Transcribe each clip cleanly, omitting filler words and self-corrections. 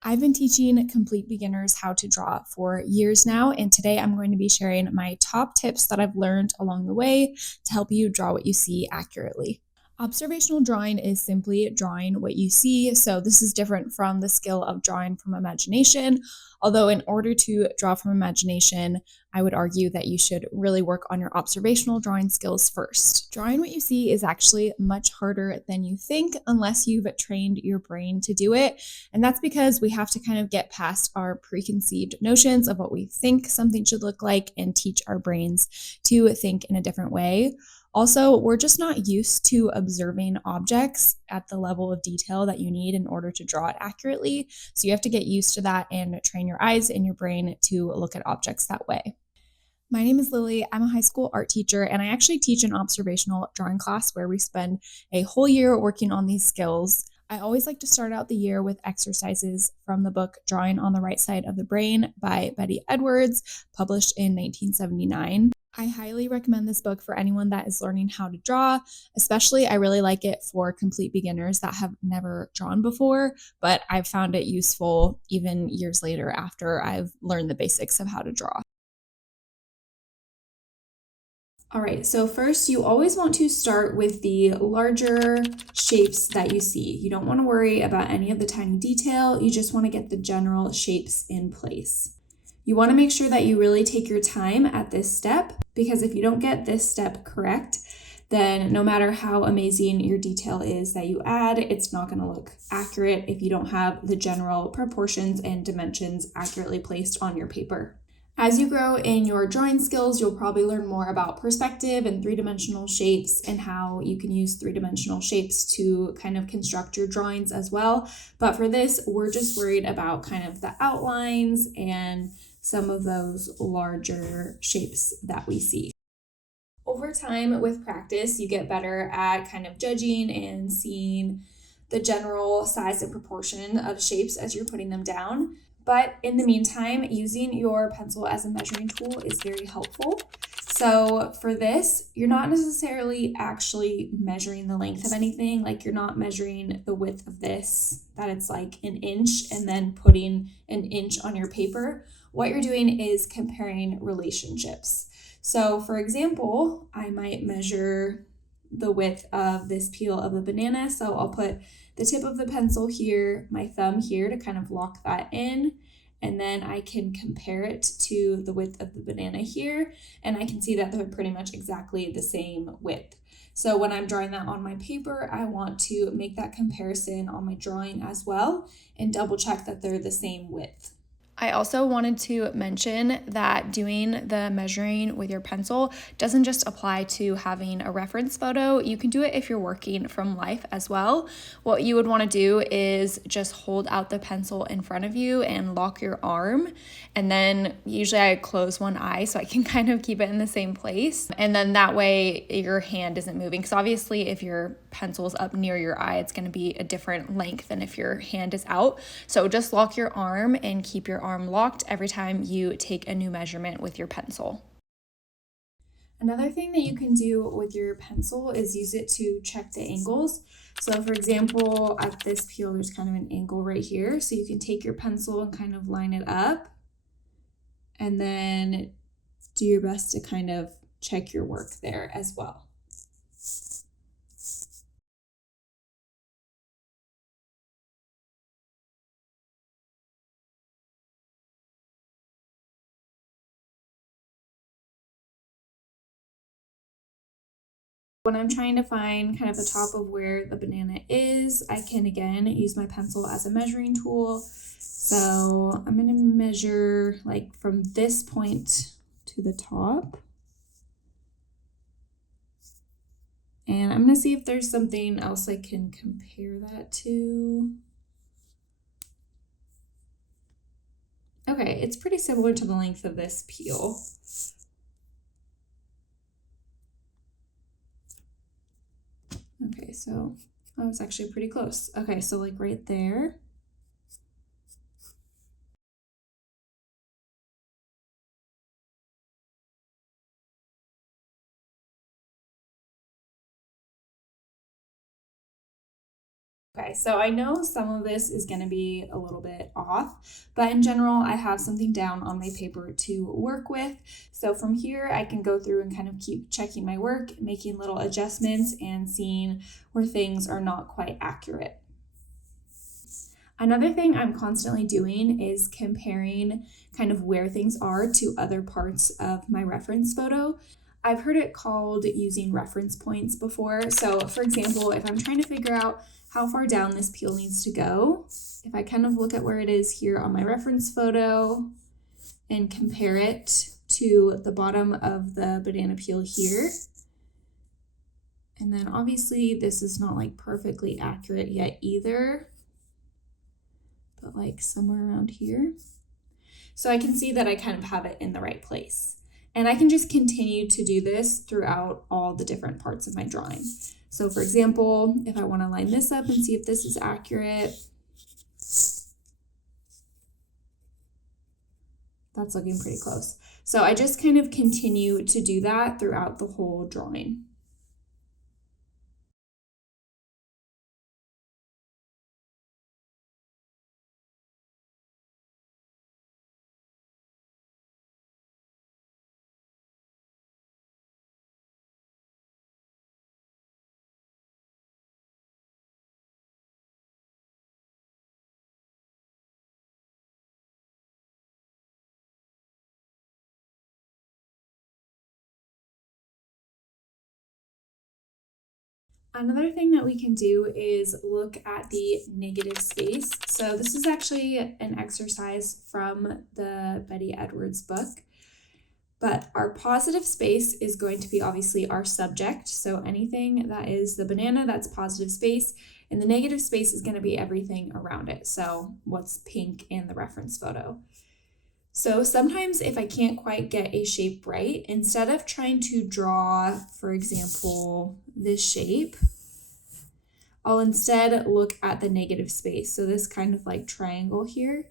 I've been teaching complete beginners how to draw for years now, and today I'm going to be sharing my top tips that I've learned along the way to help you draw what you see accurately. Observational drawing is simply drawing what you see, so this is different from the skill of drawing from imagination. Although, in order to draw from imagination, I would argue that you should really work on your observational drawing skills first. Drawing what you see is actually much harder than you think unless you've trained your brain to do it. And that's because we have to kind of get past our preconceived notions of what we think something should look like and teach our brains to think in a different way. Also, we're just not used to observing objects at the level of detail that you need in order to draw it accurately. So you have to get used to that and train your eyes and your brain to look at objects that way. My name is Lily. I'm a high school art teacher, and I actually teach an observational drawing class where we spend a whole year working on these skills. I always like to start out the year with exercises from the book Drawing on the Right Side of the Brain by Betty Edwards, published in 1979. I highly recommend this book for anyone that is learning how to draw. Especially, I really like it for complete beginners that have never drawn before, but I've found it useful even years later after I've learned the basics of how to draw. All right, so first you always want to start with the larger shapes that you see. You don't want to worry about any of the tiny detail. You just want to get the general shapes in place. You want to make sure that you really take your time at this step, because if you don't get this step correct, then no matter how amazing your detail is that you add, it's not going to look accurate if you don't have the general proportions and dimensions accurately placed on your paper. As you grow in your drawing skills, you'll probably learn more about perspective and three-dimensional shapes and how you can use three-dimensional shapes to kind of construct your drawings as well. But for this, we're just worried about kind of the outlines and some of those larger shapes that we see. Over time, with practice, you get better at kind of judging and seeing the general size and proportion of shapes as you're putting them down. But in the meantime, using your pencil as a measuring tool is very helpful. So for this, you're not necessarily actually measuring the length of anything. Like, you're not measuring the width of this, that it's like an inch, and then putting an inch on your paper. What you're doing is comparing relationships. So for example, I might measure the width of this peel of a banana. So I'll put the tip of the pencil here, my thumb here to kind of lock that in. And then I can compare it to the width of the banana here. And I can see that they're pretty much exactly the same width. So when I'm drawing that on my paper, I want to make that comparison on my drawing as well and double check that they're the same width. I also wanted to mention that doing the measuring with your pencil doesn't just apply to having a reference photo. You can do it if you're working from life as well. What you would want to do is just hold out the pencil in front of you and lock your arm. And then usually I close one eye so I can kind of keep it in the same place. And then that way your hand isn't moving. Because obviously if your pencil's up near your eye, it's going to be a different length than if your hand is out. So just lock your arm and keep your arm locked every time you take a new measurement with your pencil. Another thing that you can do with your pencil is use it to check the angles. So for example, at this peel, there's kind of an angle right here. So you can take your pencil and kind of line it up and then do your best to kind of check your work there as well. When I'm trying to find kind of the top of where the banana is, I can again use my pencil as a measuring tool. So I'm going to measure like from this point to the top. And I'm going to see if there's something else I can compare that to. Okay, it's pretty similar to the length of this peel. Okay, so I was actually pretty close. Okay, so like right there. Okay, Okay, so I know some of this is going to be a little bit off, but in general, I have something down on my paper to work with. So from here, I can go through and kind of keep checking my work, making little adjustments and seeing where things are not quite accurate. Another thing I'm constantly doing is comparing kind of where things are to other parts of my reference photo. I've heard it called using reference points before. So for example, if I'm trying to figure out how far down this peel needs to go, if I kind of look at where it is here on my reference photo and compare it to the bottom of the banana peel here, and then obviously this is not like perfectly accurate yet either, but like somewhere around here. So I can see that I kind of have it in the right place. And I can just continue to do this throughout all the different parts of my drawing. So for example, if I want to line this up and see if this is accurate, that's looking pretty close. So I just kind of continue to do that throughout the whole drawing. Another thing that we can do is look at the negative space. So this is actually an exercise from the Betty Edwards book. But our positive space is going to be obviously our subject. So anything that is the banana, that's positive space. And the negative space is going to be everything around it. So what's pink in the reference photo. So sometimes if I can't quite get a shape right, instead of trying to draw, for example, this shape, I'll instead look at the negative space. So this kind of like triangle here,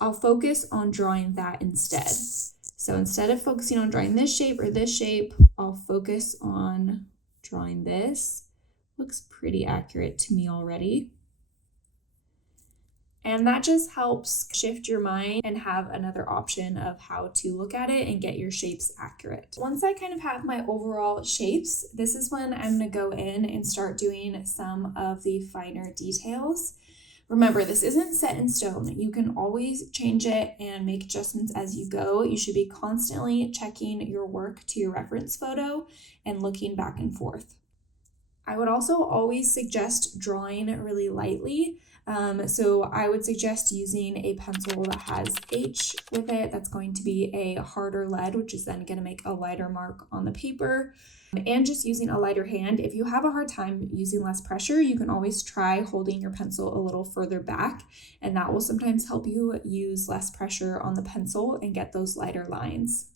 I'll focus on drawing that instead. So instead of focusing on drawing this shape or this shape, I'll focus on drawing this. Looks pretty accurate to me already. And that just helps shift your mind and have another option of how to look at it and get your shapes accurate. Once I kind of have my overall shapes, this is when I'm going to go in and start doing some of the finer details. Remember, this isn't set in stone. You can always change it and make adjustments as you go. You should be constantly checking your work to your reference photo and looking back and forth. I would also always suggest drawing really lightly. So I would suggest using a pencil that has H with it. That's going to be a harder lead, which is then going to make a lighter mark on the paper. And just using a lighter hand. If you have a hard time using less pressure, you can always try holding your pencil a little further back, and that will sometimes help you use less pressure on the pencil and get those lighter lines.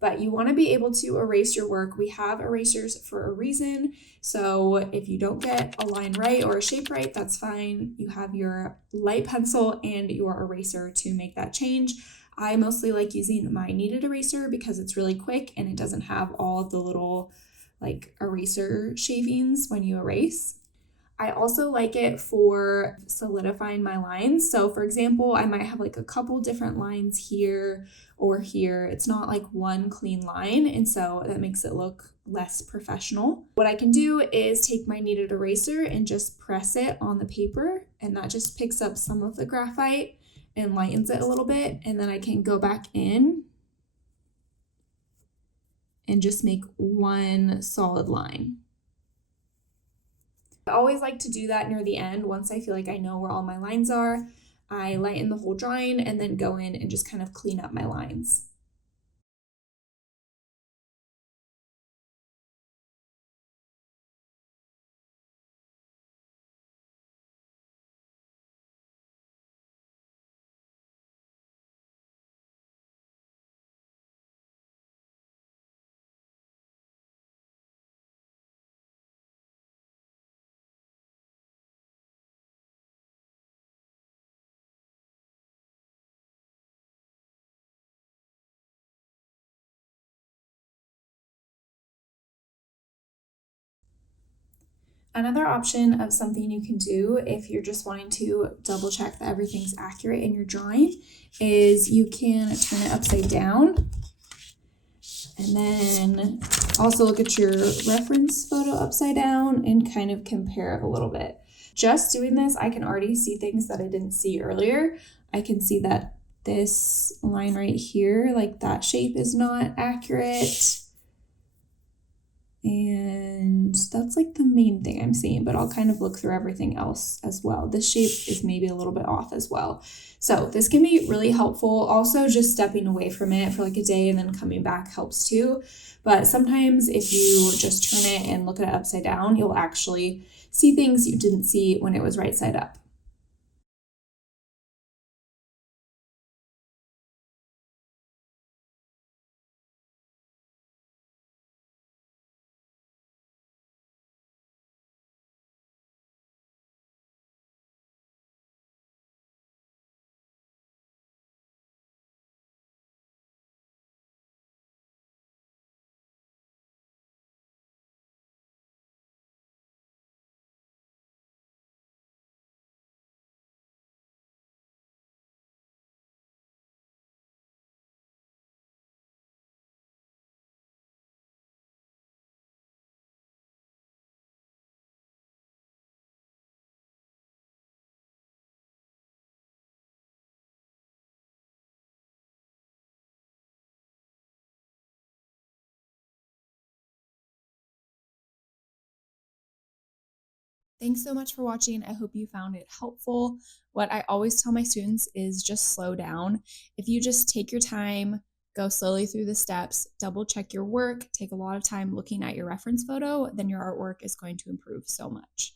But you want to be able to erase your work. We have erasers for a reason. So if you don't get a line right or a shape right, that's fine. You have your light pencil and your eraser to make that change. I mostly like using my Kneaded Eraser because it's really quick and it doesn't have all of the little like eraser shavings when you erase. I also like it for solidifying my lines. So for example, I might have like a couple different lines here or here. It's not like one clean line, and so that makes it look less professional. What I can do is take my Kneaded Eraser and just press it on the paper, and that just picks up some of the graphite and lightens it a little bit, and then I can go back in and just make one solid line. I always like to do that near the end. Once I feel like I know where all my lines are, I lighten the whole drawing and then go in and just kind of clean up my lines. Another option of something you can do if you're just wanting to double check that everything's accurate in your drawing is you can turn it upside down and then also look at your reference photo upside down and kind of compare it a little bit. Just doing this, I can already see things that I didn't see earlier. I can see that this line right here, like that shape is not accurate. And that's like the main thing I'm seeing, but I'll kind of look through everything else as well. This shape is maybe a little bit off as well. So this can be really helpful. Also, just stepping away from it for like a day and then coming back helps too. But sometimes if you just turn it and look at it upside down, you'll actually see things you didn't see when it was right side up. Thanks so much for watching. I hope you found it helpful. What I always tell my students is just slow down. If you just take your time, go slowly through the steps, double check your work, take a lot of time looking at your reference photo, then your artwork is going to improve so much.